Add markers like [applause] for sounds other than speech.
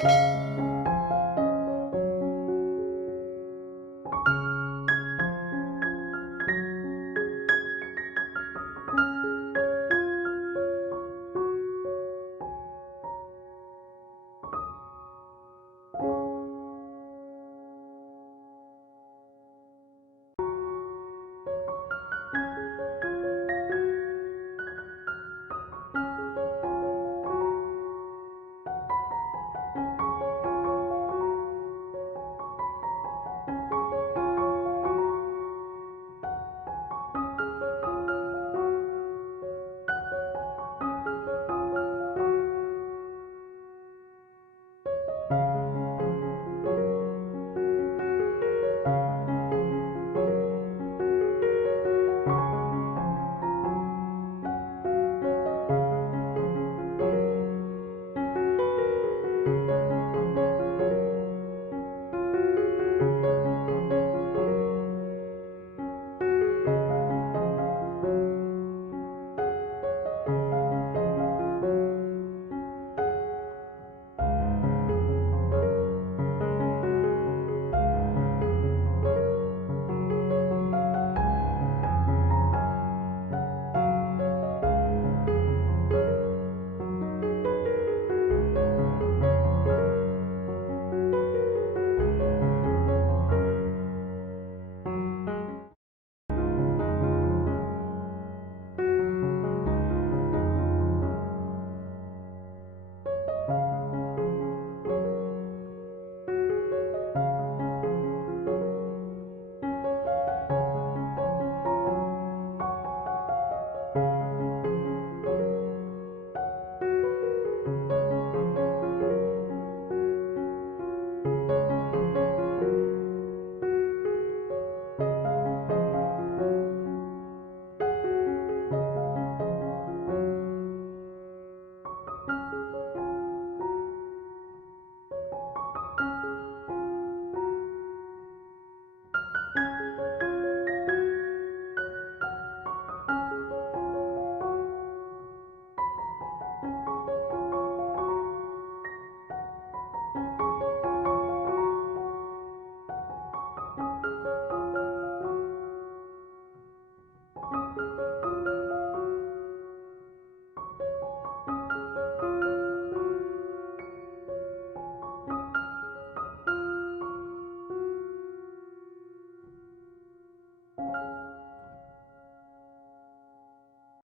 thank [laughs] you